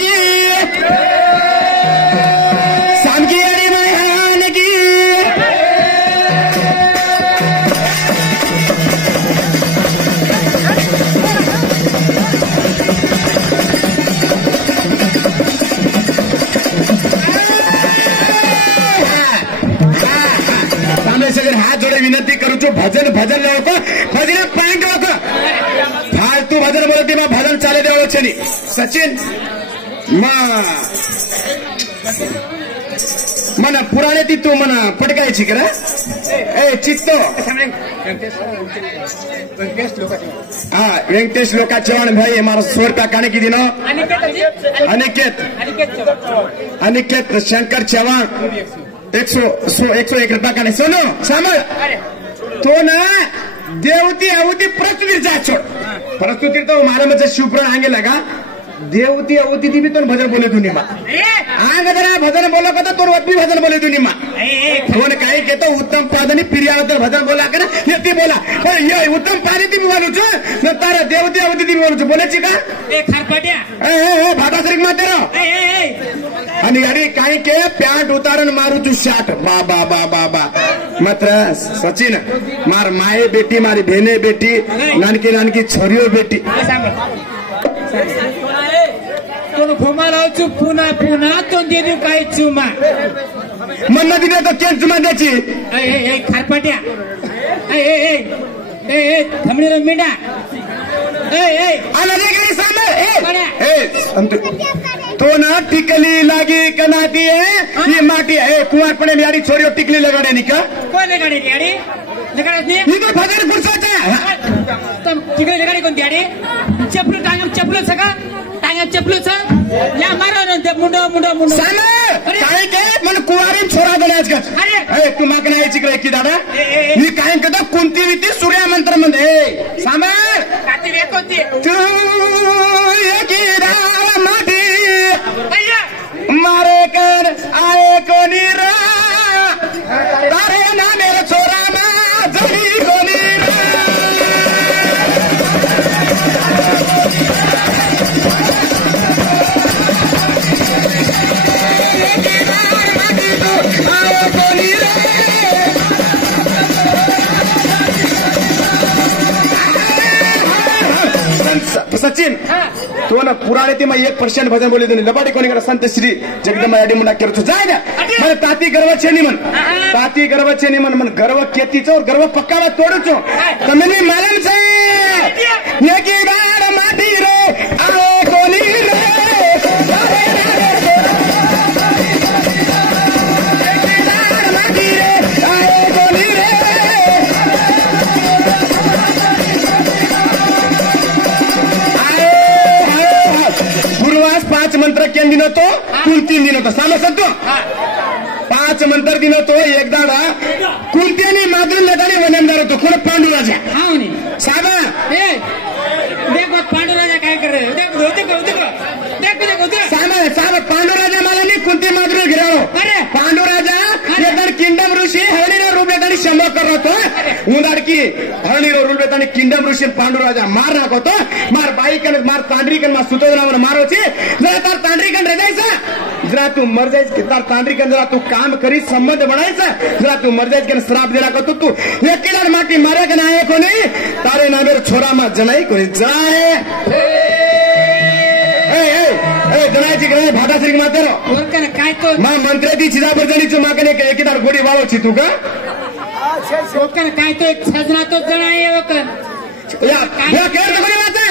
की सामकी अडी महान की सगळे हात जोडे विनंती करू छो भजन भजन लोक भजन पॉइंट लोक फालतू भजन बोलते मग भजन चाले देवो छे नी सचिन मन पुराणे ती तू मन पटकायची करा ए चित्तो हा व्यंकटेश लोका चव्हाण भाई मारो 100 रुपया काने की दिनो अनिकेत शंकर चव्हाण 101 रुपया काने सुनो सामळ तो ना देवती अवती प्रस्तुती जा छोड़ प्रस्तुती तो मारा मचे शिवपुराण आंगे लगा देवती अवती दी भी तो भजन बोले दुनी माँ आंग जरा भजन बोला कदा तो वत भी भजन बोले दुनी माँ फोन काही कहतो उत्तम पादनी पिरियावर भजन बोला करे येती बोला ये उत्तम पादी ती बोलू छ न तारा देवती अवती ती बोलू छ बोलेची का ए खारपाट्या ए भाटा श्री मातेरो आणि अरे काही के प्यांट उतारण मारू छु शाट बाबा बाबा बा मात्र सचिन मार माये बेटी मारी बहने बेटी नानकी नानकी छोरियो बेटी तो घुमा लाव छु पुन्हा पुन्हा तो देऊ काय चुमा मन्ना दिने तो केन चुमा द्याची ए खारपाट्या ए थमणीला मिंडा ए आला रे गरी सामने ए तो ना टिकली लागी कनाती है ये माटी है कुआर पड़े यारी छोरियो टिकली लगाने निका कोण लगाने यारी लगाने नहीं ये तो भजन गुरसाचा तुम टिकली लगाने कोण यारी चपलो सका टांगम चपलो छ या मारो न मुंडो मुंडो मुंडो सामे काय के मन कुवारीन छोरा गण्याच का ए तू मागना याची कडे की दादा ही काय कदा कोणती रीती सूर्य मंत्र मध्ये सामे काती वे कोणती तू एकी राळ माटी मारे कर आए कोणी रा तारे नामे छोरा मा जडी कोणी सचिन तो ना पुराणे ती 1% भजन बोले तुम्ही लबाडी कोणी करा संत श्री जगदंबा याडी मुंडा करतो जाय ना मला ताती गर्व छेनी मन ताती गर्व छेनी मन मन गर्व केतीचो और गर्व पक्कावा तोडूचो कमेनी मालम छे नेकी दाड माटी रे आए कोणी रे मंत्र केन दिन तो कुल 3 दिन होता समजत तो 5 मंत्र दिन तो एकदा कुलतेनी मादरून लेदानी वनंदार होतो कोण पांडुराजा हावनी साबा ए देखो पांडुराजा काय कर रहे देखो साबा पांडुराजा मला नी कुंती मादरून गिराओ अरे पांडुराजा येदर किंडम ऋषी हरणीनो रूप लेदानी क्षमा करतो उंदाडकी हरणीनो रूप लेदानी किंडम ऋषी पांडुराजा मार नाखतो मार बाईकन मार तांड्रीकन मार सुतोदरावर मारोची जरा तार तांड्रीकन रजायचा जरा तू मर जायच तार तांड्रीकन जरा तू काम करी संबंध बनायचा जरा तू मर जायच श्राप दिला करतो तू एकीला माटी मारे का नाही कोणी तारे नामेर छोरा मा जनाई कोणी जाय जनायची गणे भाटा श्री मातेरो ओरकन काय तो मा मंत्र्याची चिदाबर जणीचो मागणे एकीदार गोडी वाळोची तू का ओरकन काय तो एक सजना तो जणाय ओकन या केर कोणी वाचा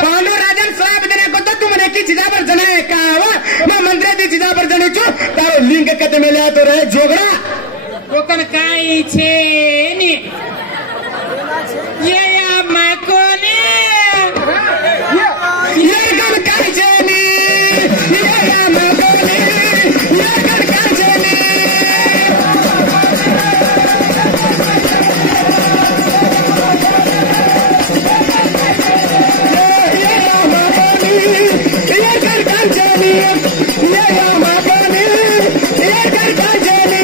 पांडू राजन श्राप देने को तो तुमने की चिदाबर जनाय का वा मा मंत्र्याची चिदाबर जणीचो तारो लिंग कते मेल्या तो रे जोगडा ओकन काय छे नी ये या माकोनी ये गन काय छे नी ये या माकोनी ये गन काय छे नी ये या माकोनी ये गन काय छे नी ये या माकोनी ये गन काय छे नी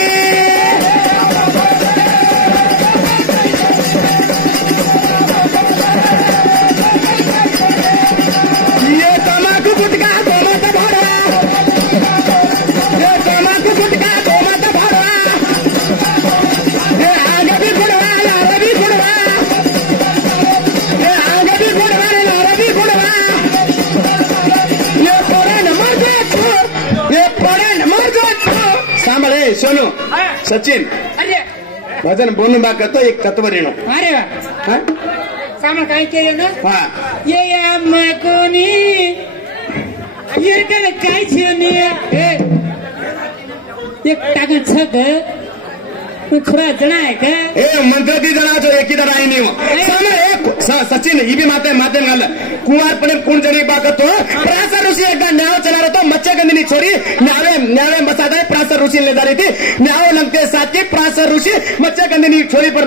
ये तमाकू गुटखा गोमाता भाड़ा सोनू हा. सचिन अरे भजन बोलून बा करतो एक तत्व रेणू अरे वा. हा? सामान काय केलं ना हा ये या कोणी येरकल काय छिवनी एक टाकन छक थोड़ा जना है का ए मंत्र दी जना जो एक इधर आई नहीं हो सामने एक सचिन ही भी माते माते गाल कुमार पने कौन जनी बात तो प्रासर ऋषि एक न्याव चला रहा तो मच्छे गंदनी छोरी न्यावे न्यावे मसादा प्रासर ऋषि ले जा रही थी न्याव लगते साथ की प्रासर ऋषि मच्छे गंदनी छोरी पर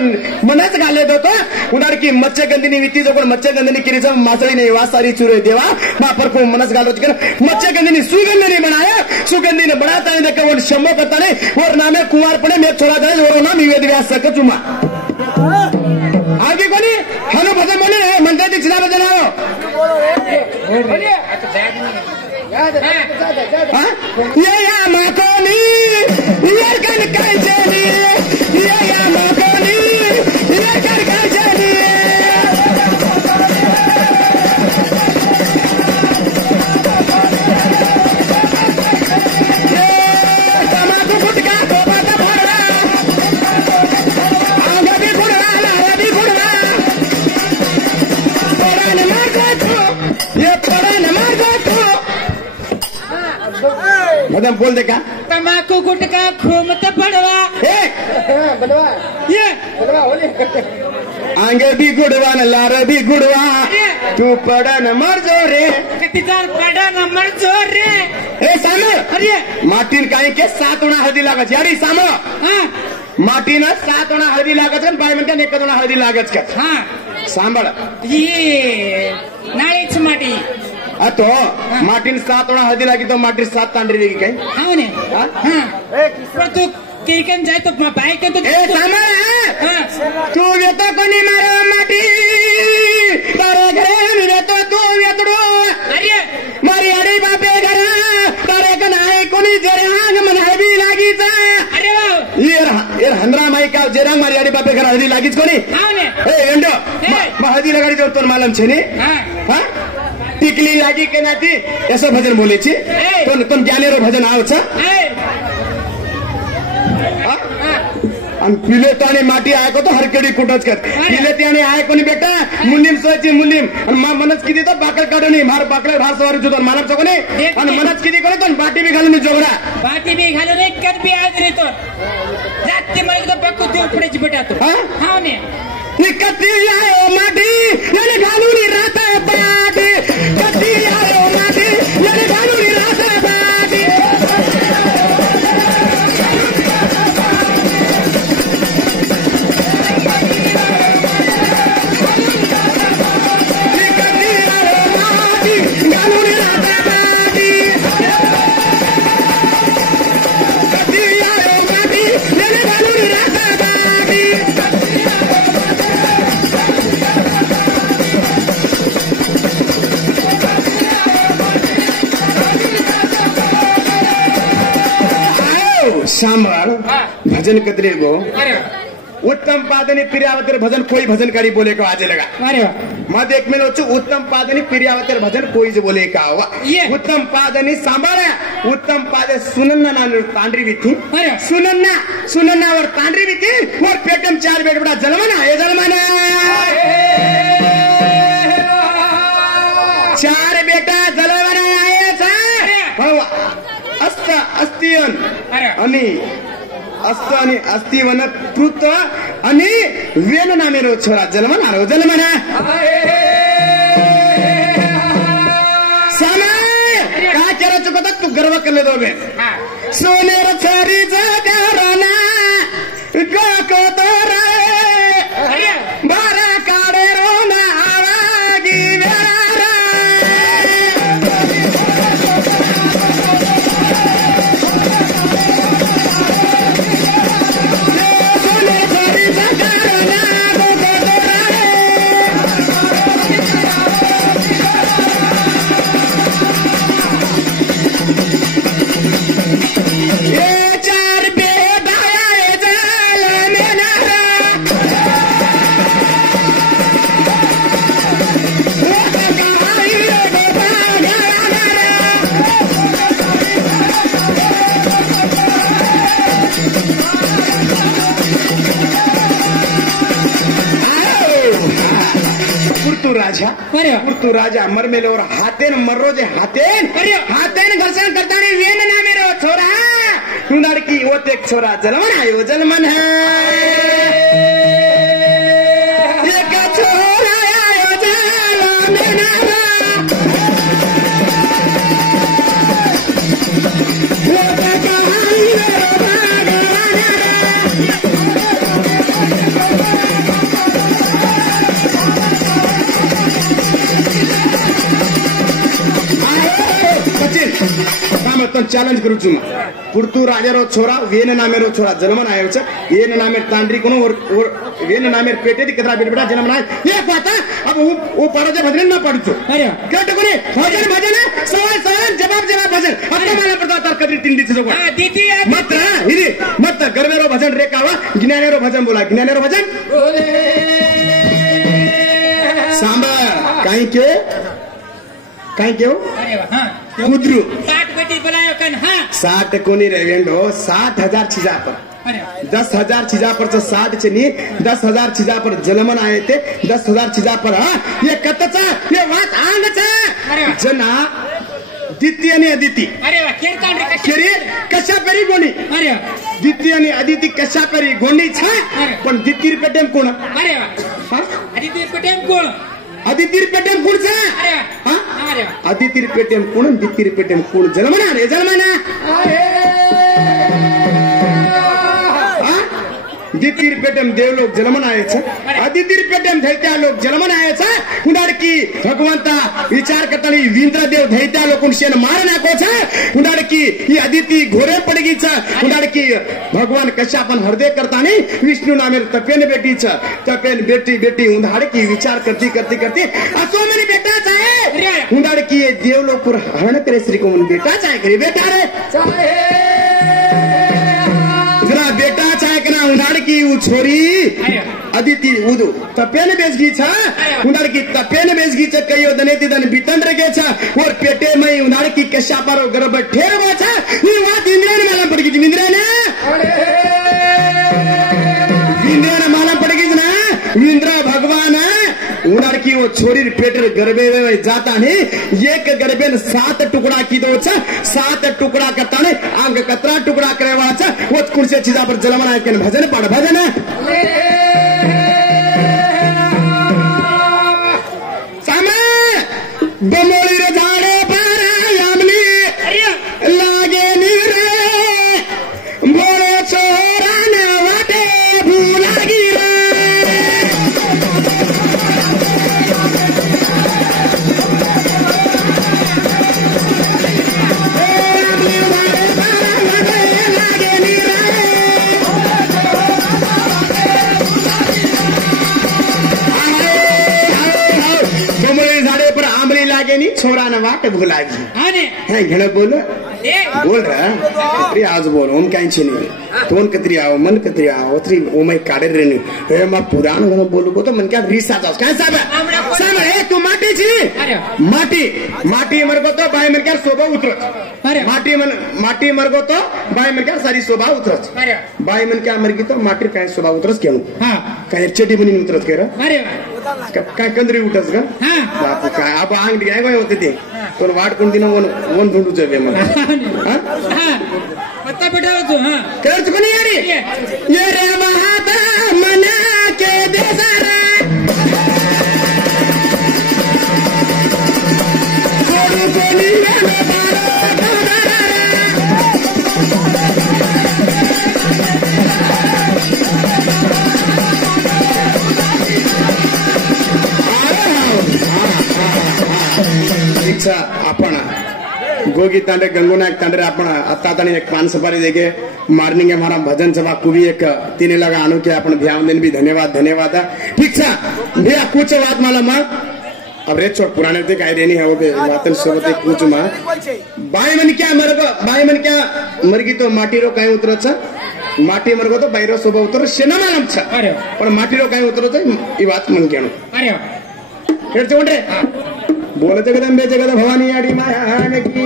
मनस गाले दो तो उधर की मच्छे गंदनी वित्ती जो मच्छे गंदनी की रिजम मासड़ी नहीं वासारी चूरे देवा वहां पर को मनस गालो चिकन मच्छे गंदनी सुगंधनी बनाया सुगंधी ने बनाता है देखो वो शम्भो करता नहीं और नामे कुमार पने में छोड़ा जाए ना निवेद व्यास का चुमा आगे कोनी हलो भजन बोले मंदिर दी चिना भजन आओ ये या माकोनी ये कन काय चली ये या माकोनी ये कन काय चली मदम बोल दे का तमाकू गुटका खूमत पड़वा ये आंगे भी गुड़वा न लार भी गुड़वा तू पड़न मर जो रे कतिदार पड़न मर जो रे ए सामो अरे माटीन काही के 7 उणा हळदी लागत यारी सामो हां माटीन 7 उणा हळदी लागत आणि बाय म्हणते 1 उणा हळदी लागत का हां सांभाळ ये नाळीच माटी अतो माटीन 7 उणा हळदी लागी तो माटी 7 तांडरी वेगी काय हां ने हां पण तू केकन जाय तो बाईक तो ए सांभाळ हां तू येतो कोणी मारो माटी तारे घरे मिळतो तू येतडो अरे मारी अडी बापे घर तारे कनाय कोणी जरांग मनावी लागीचा अरे वाह ये हंद्रा माई का जरांग मारी अडी बापे घर हळदी लागीच कोणी हां ने ए एंडो हळदी लगाडी जो तो मालम छे ने हां हां टिकली लागी के नाती ऐसा भजन बोले छी तुम ज्ञानेरो भजन आओ छ आणि पिले त्याने माटी आहे को तो हरकेडी कुठच कर पिले त्याने आहे कोणी बेटा मुलीम सोयची मुलीम आणि मनच किती तो बाकल काढून मार बाकल भार सवारी जुदर मानव चोकने आणि मनच किती करे तो बाटी बी घालून जोगडा बाटी बी घालून एक कर बी आज रे तो जाते मला तो पक्कू तू पडेची बेटा तो हां ने निकती आयो माटी याने घालून राहता बाटी कती आयो माटी याने घालून राहता बाटी निकती आयो माटी घालून राहता बाटी कती आयो माटी याने घालून राहता बाटी सांभाळ भजन कतरे गो उत्तम पादनी प्रियावतर भजन कोई भजन करी बोले को आज लगा अरे वाह मत एक में लो उत्तम पादनी प्रियावतर भजन कोई जो बोले का हुआ उत्तम पादनी सांभाळ उत्तम पाद सुनन्ना नान तांडरी भी थी सुनन्ना और तांडरी भी थी और पेटम 4 बेट बड़ा जलमाना है जलमाना 4 बेटा जलमाना आहे अस्त अस्तियन आणि अस्त आणि अस्तिवन कृत आणि वेन नामेरो छोरा जन्मना रो जन्मना समय काय केलं चुकत तू गर्व करले दोबे सोनेर छोरी जगराना गकदर बारा काडे रोना आवागी वेरा राजा अरे तू राजा मर मेले और हाथेन मर्रो जे हाथेन अरे हाथेन घर्षण करता नहीं वेन ना मेरो छोरा उनार की वो एक छोरा जलमन आयो जलमन है एक छोरा आयो जलमन चैलेंज करू छु पुर्तू राजारो छोरा वेन नामेरो छोरा जन्मन आयो छ वेन नामे तांड्री कोनो और वेन नामे पेटे दी कतरा बेटा जन्मन आय ये पता अब वो परजे भजन ना पड़छु अरे केट कोनी भजन भजन सवाल जवाब भजन अब तो मला पडता तर कदरी तिंडी छ जोको दीदी मत हिरी मत गर्वेरो भजन रेकावा ज्ञानेरो भजन बोला ज्ञानेरो भजन सांबा काई के हो कुदरू 60 बेटी बुलायो कन हाँ 60 कोनी रेवेंडो 60,000 चीजा पर 10,000 चीजा पर 60 चनी 10,000 चीजा पर जलमन आये थे 10,000 चीजा पर ये कतचा ये बात आंग जना द्वितीय आणि अदिती अरे वा केरी कशा पेरी गोणी अरे द्वितीय आणि अदिती कशा पेरी गोणी छ पण द्वितीय पेटेम कोण अरे वा अदिती पेटेम कोण अदिती पेटेम कोण छ अरे अदिती पेटेम कोण द्वितीय पेटेम कोण जलमना रे जलमना द्वितीय पेटेम देवलोक जलमन आयच अदितीय पेटेम दैत्या लोक जलमन आयच उंडाडकी भगवंता विचार करतानी विंद्र देव दैत्या लोकून शेन मार नाको छ उंडाडकी ही अदिती घोरे पडगी छ उंडाडकी भगवान कशा पण हृदय करतानी विष्णु नामे तपेन बेटी छ तपेन बेटी उंडाडकी विचार करती असो मनी बेटा चाहे उंडाडकी ये देवलोक पर हरण करे श्री को बेटा चाहे करे बेटा रे जरा बेटा चाहे कना उंडाडकी उ छोरी अदिति उदु तपेन बेजगी छ उंडाडकी तपेन बेजगी छ कयो दनेति दन बितन रगे छ और पेटे में उंडाडकी कशा पारो गर्भ ठेरवा छ ई बात इंद्रने माला पड़गी इंद्रने माला पड़गी ना इंद्र भगवान उंडाडकी वो छोरी पेटर गर्भे जाता नहीं एक गर्भे 7 टुकड़ा की दो 7 टुकड़ा करता नहीं अंग कतरा टुकड़ा करे वाचा वो कुर्सी चीजा पर जलमन आय के भजन पढ़ भजन सामे बमोली रे झाड़े पर यामनी लागे नी रे बोले छोरा ने वाटे भूलागी रे छोरा न वाट भुलागी है घणे बोल रहा कतरी आज बोल हम काई छे नहीं तोन कतरी आओ मन कतरी आओ तरी ओ मैं काडे रे नहीं हे मा पुराण घणे बोलू को तो मन क्या रीसा जास काय साहब ए तू माटी छी माटी मरगो तो बाय मन क्या शोभा उतरत माटी मरगो तो बाय मन क्या सारी शोभा उतरत बाय मन क्या मरगी तो माटी काय शोभा उतरस केनु काय चेटी बनी उतरत केरा काय कंदरी उठस का बापू काय अब आंग काय काय होते ते पण वाट कोण दिन वन ढूंढू जावे मला पत्ता बैठा तू कर चुको नहीं यारी ये रे महाता मना के दे सारा छोड़ू को नहीं रे आपण गोगी तांडे गंगूनायक तांडे आपण आता तानी एक पान सफारी देके मॉर्निंग हमारा भजन सभा कुभी एक तीन लगा आनु के आपण ध्यान देन भी धन्यवाद ठीक छ भैया कुछ बात माला मा अब रे छोट पुराने ते काय देनी है वो बातन सोबत कुछ मा बाय मन क्या मरगी तो माटी रो काय उतरत छ माटी मरगो तो बायरो सोबा उतर शेना मालम छ पण माटी रो काय उतरत ई बात मन केनो अरे हेड चोंडे बोल जगदंबे जगद भवानी आड़ी माया की